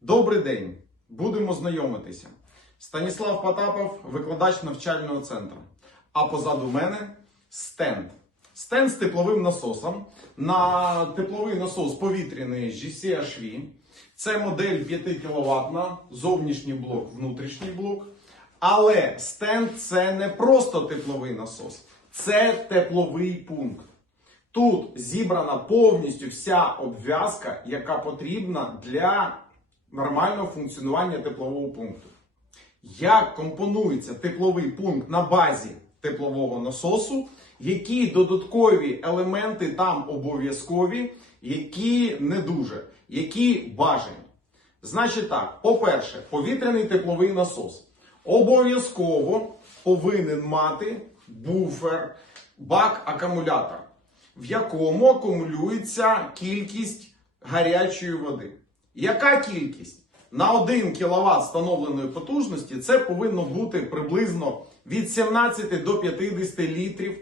Добрий день! Будемо знайомитися. Станіслав Потапов, викладач навчального центру. А позаду мене стенд. Стенд з тепловим насосом. На тепловий насос повітряний GCHV. Це модель 5 кВт, зовнішній блок, внутрішній блок. Але стенд це не просто тепловий насос, це тепловий пункт. Тут зібрана повністю вся обв'язка, яка потрібна для нормального функціонування теплового пункту. Як компонується тепловий пункт на базі теплового насосу, які додаткові елементи там обов'язкові, які не дуже, які бажані. Значить так, по-перше, повітряний тепловий насос обов'язково повинен мати буфер, бак-акумулятор, в якому акумулюється кількість гарячої води. Яка кількість? На 1 кВт встановленої потужності це повинно бути приблизно від 17 до 50 літрів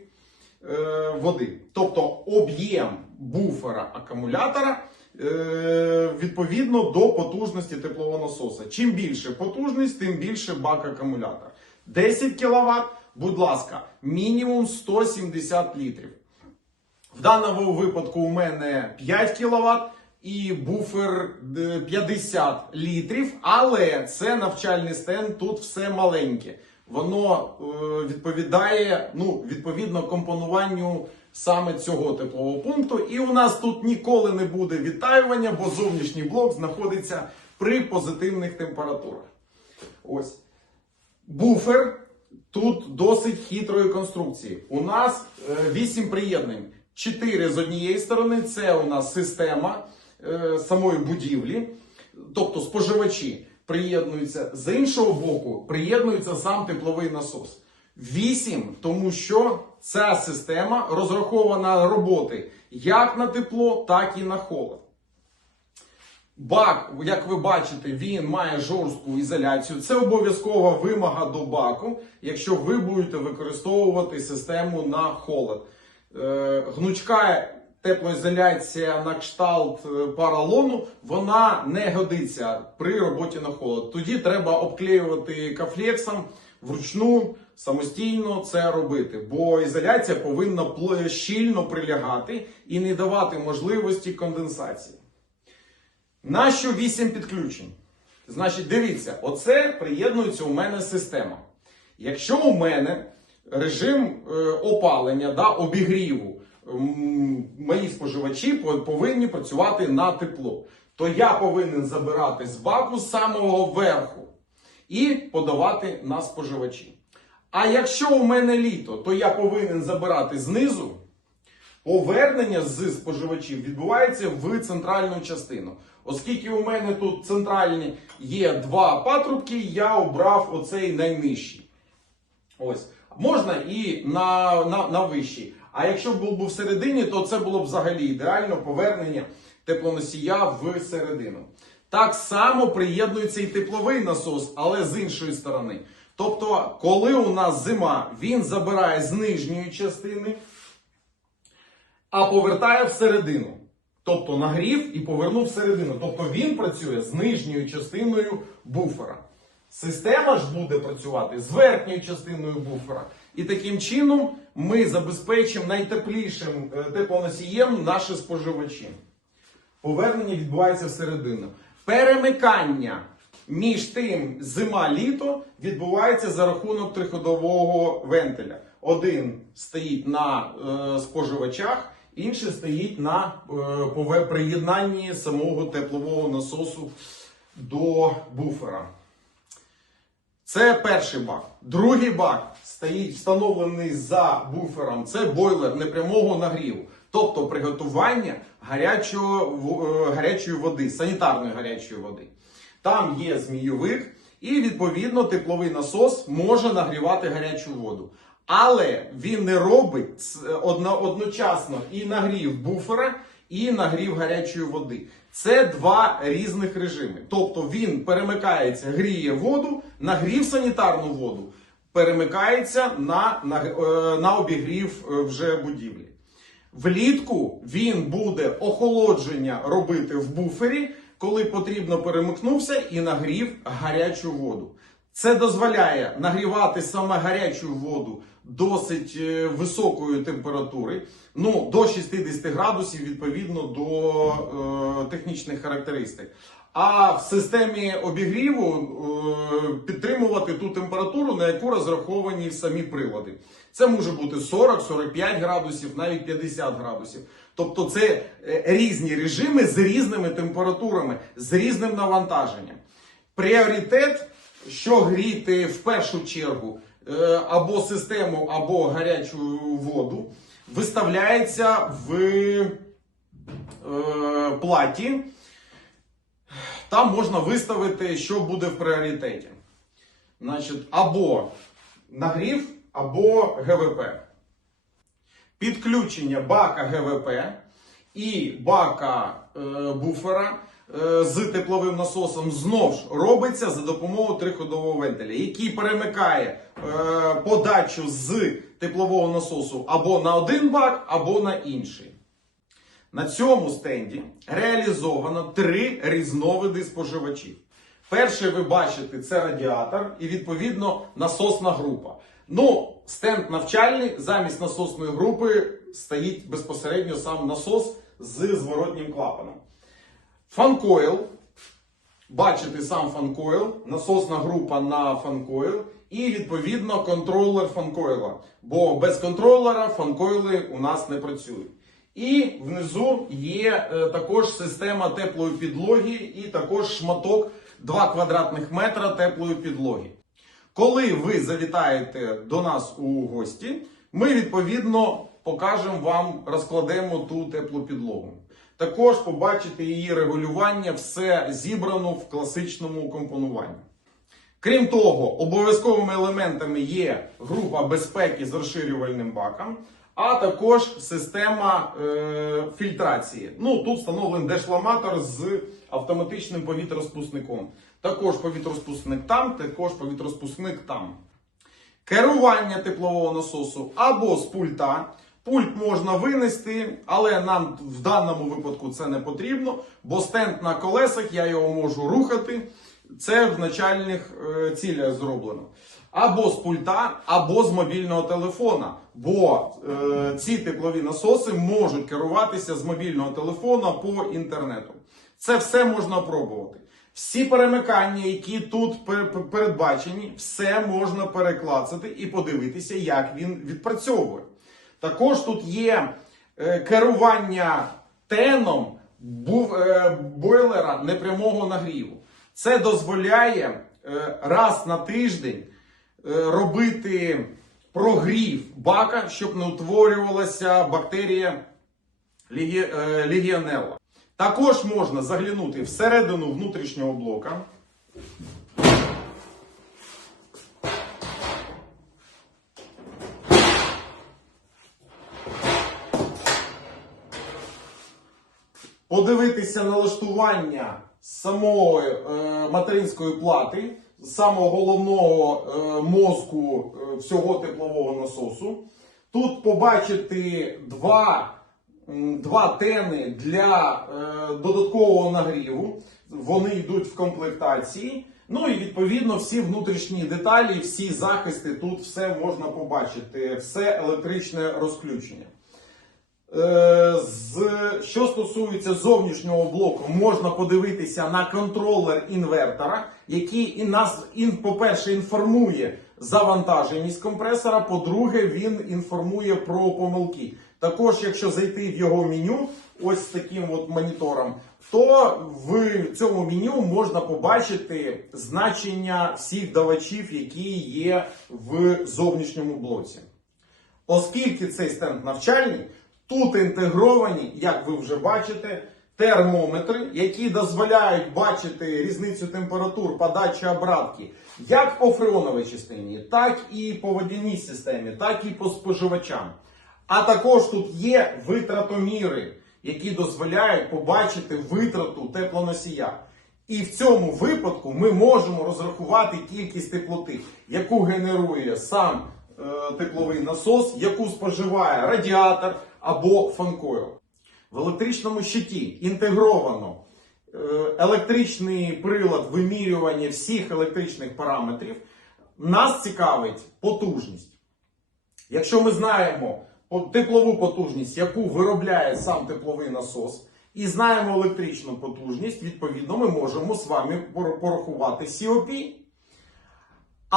е, води. Тобто об'єм буфера акумулятора е, відповідно до потужності теплового насоса. Чим більше потужність, тим більше бак акумулятора. 10 кВт, будь ласка, мінімум 170 літрів. В даному випадку у мене 5 кВт і буфер е, 50 літрів, але це навчальний стенд, тут все маленьке. Воно е, відповідає ну, відповідно компонуванню саме цього теплового пункту. І у нас тут ніколи не буде відтаювання, бо зовнішній блок знаходиться при позитивних температурах. Ось. Буфер тут досить хитрої конструкції. У нас 8 приєднань. 4 з однієї сторони це у нас система е, самої будівлі, тобто споживачі приєднуються. З іншого боку, приєднується сам тепловий насос. 8, тому що ця система розрахована роботи як на тепло, так і на холод. Бак, як ви бачите, він має жорстку ізоляцію. Це обов'язкова вимога до баку, якщо ви будете використовувати систему на холод. Е, Гнучка теплоізоляція на кшталт е, паралону, вона не годиться при роботі на холод. Тоді треба обклеювати кафлексом вручну самостійно це робити, бо ізоляція повинна щільно прилягати і не давати можливості конденсації. Нащо 8 підключень? Значить, дивіться, оце приєднується у мене система. Якщо у мене режим е, опалення, да, обігріву, мої споживачі повинні працювати на тепло, то я повинен забирати з баку з самого верху і подавати на споживачі. А якщо у мене літо, то я повинен забирати знизу. Повернення з споживачів відбувається в центральну частину. Оскільки у мене тут центральні є два патрубки, я обрав оцей найнижчий. Ось. Можна і на, на, на вищий. А якщо б був всередині, то це було б взагалі ідеально повернення теплоносія в середину. Так само приєднується і тепловий насос, але з іншої сторони. Тобто, коли у нас зима, він забирає з нижньої частини, а повертає всередину. Тобто нагрів і повернув всередину. Тобто він працює з нижньою частиною буфера. Система ж буде працювати з верхньою частиною буфера. І таким чином ми забезпечимо найтеплішим е, теплоносієм наші споживачі. Повернення відбувається всередину. Перемикання між тим зима-літо відбувається за рахунок триходового вентиля. Один стоїть на е, споживачах, інший стоїть на е, приєднанні самого теплового насосу до буфера. Це перший бак. Другий бак стоїть встановлений за буфером. Це бойлер непрямого нагріву, тобто приготування гарячого, е, гарячої води, санітарної гарячої води. Там є змійовик, і відповідно тепловий насос може нагрівати гарячу воду. Але він не робить одночасно і нагрів буфера, і нагрів гарячої води. Це два різних режими. Тобто він перемикається, гріє воду, нагрів санітарну воду, перемикається на, на, е, на обігрів е, вже будівлі. Влітку він буде охолодження робити в буфері, коли потрібно перемикнувся і нагрів гарячу воду. Це дозволяє нагрівати саме гарячу воду досить е, високої температури, ну до 60 градусів відповідно до е, технічних характеристик. А в системі обігріву е, підтримувати ту температуру, на яку розраховані самі прилади. Це може бути 40-45 градусів, навіть 50 градусів. Тобто це е, різні режими з різними температурами, з різним навантаженням. Пріоритет, що гріти в першу чергу або систему, або гарячу воду, виставляється в е, платі. Там можна виставити, що буде в пріоритеті. Значить, або нагрів, або ГВП. Підключення бака ГВП і бака е, буфера е, з тепловим насосом знов ж робиться за допомогою триходового вентиля, який перемикає е, подачу з теплового насосу або на один бак, або на інший. На цьому стенді реалізовано три різновиди споживачів. Перший ви бачите це радіатор і відповідно насосна група. Ну, стенд навчальний замість насосної групи стоїть безпосередньо сам насос з зворотнім клапаном. Фанкойл. Бачите сам фанкойл, насосна група на фанкойл і відповідно контролер фанкойла. Бо без контролера фанкойли у нас не працюють. І внизу є е, також система теплої підлоги і також шматок 2 квадратних метра теплої підлоги. Коли ви завітаєте до нас у гості, ми відповідно покажемо вам, розкладемо ту теплу підлогу. Також побачите її регулювання, все зібрано в класичному компонуванні. Крім того, обов'язковими елементами є група безпеки з розширювальним баком, а також система е, фільтрації. Ну тут встановлений дешламатор з автоматичним повітрозпускником. Також повітрозпускник там, також повітрозпускник там. Керування теплового насосу або з пульта. Пульт можна винести, але нам в даному випадку це не потрібно, бо стенд на колесах, я його можу рухати. Це в начальних е, цілях зроблено. Або з пульта, або з мобільного телефона. Бо е, ці теплові насоси можуть керуватися з мобільного телефона по інтернету. Це все можна пробувати. Всі перемикання, які тут пер- пер- передбачені, все можна переклацати і подивитися, як він відпрацьовує. Також тут є е, керування теном е, бойлера непрямого нагріву. Це дозволяє е, раз на тиждень робити прогрів бака, щоб не утворювалася бактерія легіонелла. Також можна заглянути всередину внутрішнього блока. Подивитися налаштування самої е, материнської плати, самого головного е, мозку е, всього теплового насосу. Тут побачити два, два тени для додаткового нагріву. Вони йдуть в комплектації. Ну і відповідно всі внутрішні деталі, всі захисти, тут все можна побачити, все електричне розключення. Е, З, що стосується зовнішнього блоку, можна подивитися на контролер інвертора, який нас, по-перше, інформує завантаженість компресора, по-друге, він інформує про помилки. Також, якщо зайти в його меню, ось з таким от монітором, то в цьому меню можна побачити значення всіх давачів, які є в зовнішньому блоці. Оскільки цей стенд навчальний, тут інтегровані, як ви вже бачите, термометри, які дозволяють бачити різницю температур подачі обратки як по фреоновій частині, так і по водяній системі, так і по споживачам. А також тут є витратоміри, які дозволяють побачити витрату теплоносія. І в цьому випадку ми можемо розрахувати кількість теплоти, яку генерує сам е, тепловий насос, яку споживає радіатор або фанкойл. В електричному щиті інтегровано е, електричний прилад вимірювання всіх електричних параметрів. Нас цікавить потужність. Якщо ми знаємо теплову потужність, яку виробляє сам тепловий насос, і знаємо електричну потужність, відповідно, ми можемо з вами пор- порахувати COP.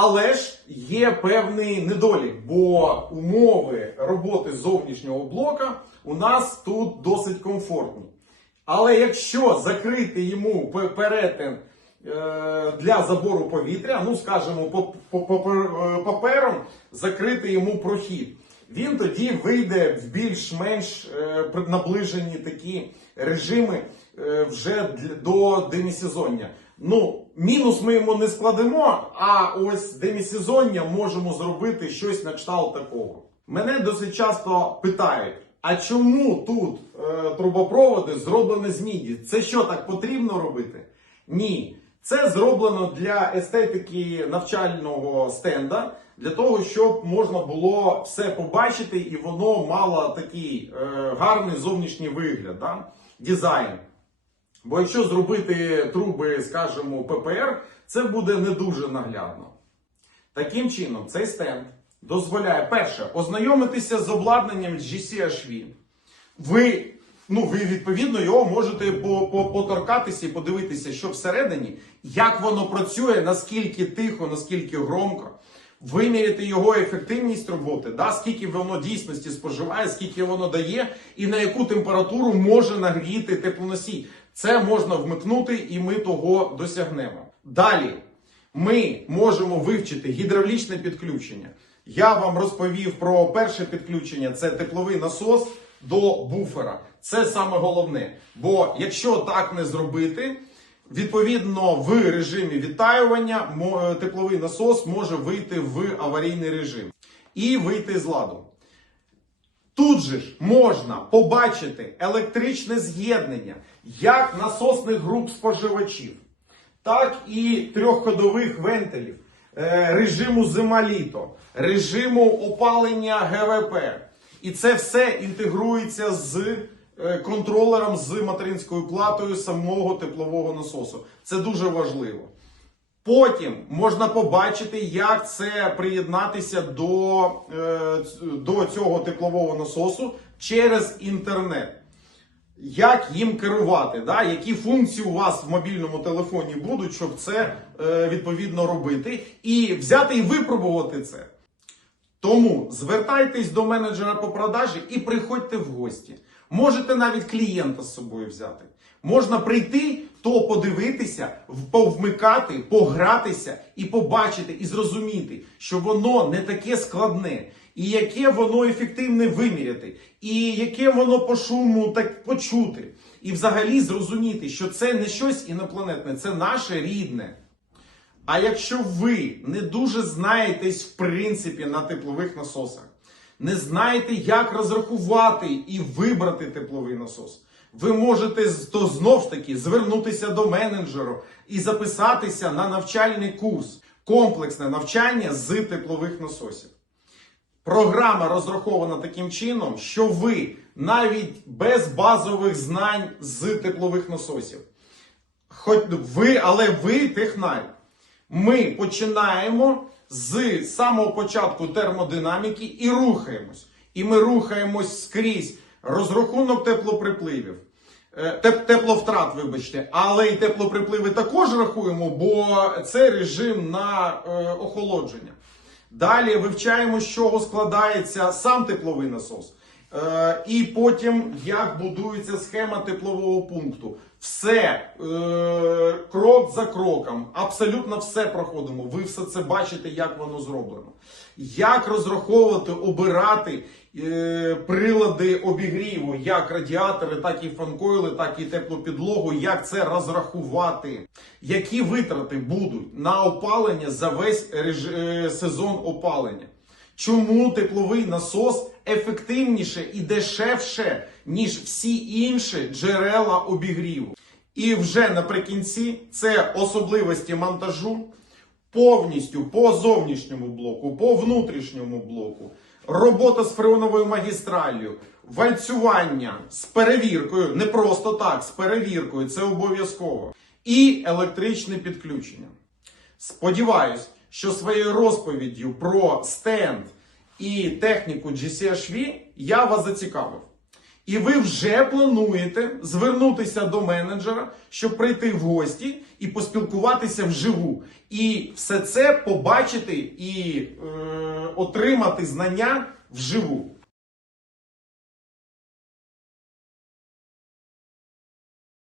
Але ж є певний недолік, бо умови роботи зовнішнього блока у нас тут досить комфортні. Але якщо закрити йому перетин е, для забору повітря, ну скажімо, е, папером закрити йому прохід, він тоді вийде в більш-менш е, наближені такі режими вже до демісезоння. Ну, мінус ми йому не складемо, а ось демісезоння можемо зробити щось на кшталт такого. Мене досить часто питають: а чому тут е, трубопроводи зроблені з міді? Це що так потрібно робити? Ні. Це зроблено для естетики навчального стенда, для того, щоб можна було все побачити, і воно мало такий е, гарний зовнішній вигляд, да? дизайн. Бо якщо зробити труби, скажімо, ППР, це буде не дуже наглядно. Таким чином, цей стенд дозволяє перше ознайомитися з обладнанням GCHV. Ви, ну, ви відповідно його можете по- по- поторкатися і подивитися, що всередині, як воно працює, наскільки тихо, наскільки громко. Виміряти його ефективність роботи, да, скільки воно дійсності споживає, скільки воно дає, і на яку температуру може нагріти теплоносій. Це можна вмикнути, і ми того досягнемо. Далі ми можемо вивчити гідравлічне підключення. Я вам розповів про перше підключення: це тепловий насос до буфера. Це саме головне. Бо якщо так не зробити, відповідно в режимі відтаювання тепловий насос може вийти в аварійний режим і вийти з ладу. Тут же ж можна побачити електричне з'єднання як насосних груп споживачів, так і трьохходових вентилів, е, режиму зима-літо, режиму опалення ГВП. І це все інтегрується з е, контролером з материнською платою самого теплового насосу. Це дуже важливо. Потім можна побачити, як це приєднатися до, е, до цього теплового насосу через інтернет. Як їм керувати, да? які функції у вас в мобільному телефоні будуть, щоб це е, відповідно робити, і взяти і випробувати це. Тому звертайтесь до менеджера по продажі і приходьте в гості. Можете навіть клієнта з собою взяти. Можна прийти, то подивитися, повмикати, погратися і побачити, і зрозуміти, що воно не таке складне, і яке воно ефективне виміряти, і яке воно по шуму так почути. І взагалі зрозуміти, що це не щось інопланетне, це наше рідне. А якщо ви не дуже знаєтесь в принципі на теплових насосах, не знаєте, як розрахувати і вибрати тепловий насос, ви можете то знов ж таки звернутися до менеджера і записатися на навчальний курс, комплексне навчання з теплових насосів. Програма розрахована таким чином, що ви навіть без базових знань з теплових насосів, хоч ви, але ви технарь. Ми починаємо з самого початку термодинаміки і рухаємось. І ми рухаємось скрізь розрахунок теплоприпливів. Е, теп- Тепловтрат, вибачте, але і теплоприпливи також рахуємо, бо це режим на е, охолодження. Далі вивчаємо, з чого складається сам тепловий насос. Е, і потім як будується схема теплового пункту. Все е, крок за кроком, абсолютно все проходимо. Ви все це бачите, як воно зроблено. Як розраховувати, обирати прилади обігріву, як радіатори, так і фанкойли, так і теплу підлогу, як це розрахувати, які витрати будуть на опалення за весь реж- е, сезон опалення. Чому тепловий насос ефективніше і дешевше, ніж всі інші джерела обігріву? І вже наприкінці це особливості монтажу повністю по зовнішньому блоку, по внутрішньому блоку, робота з фреоновою магістраллю, вальцювання з перевіркою, не просто так, з перевіркою, це обов'язково. І електричне підключення. Сподіваюсь, що своєю розповіддю про стенд і техніку GCHV я вас зацікавив. І ви вже плануєте звернутися до менеджера, щоб прийти в гості і поспілкуватися вживу. І все це побачити і е, отримати знання вживу.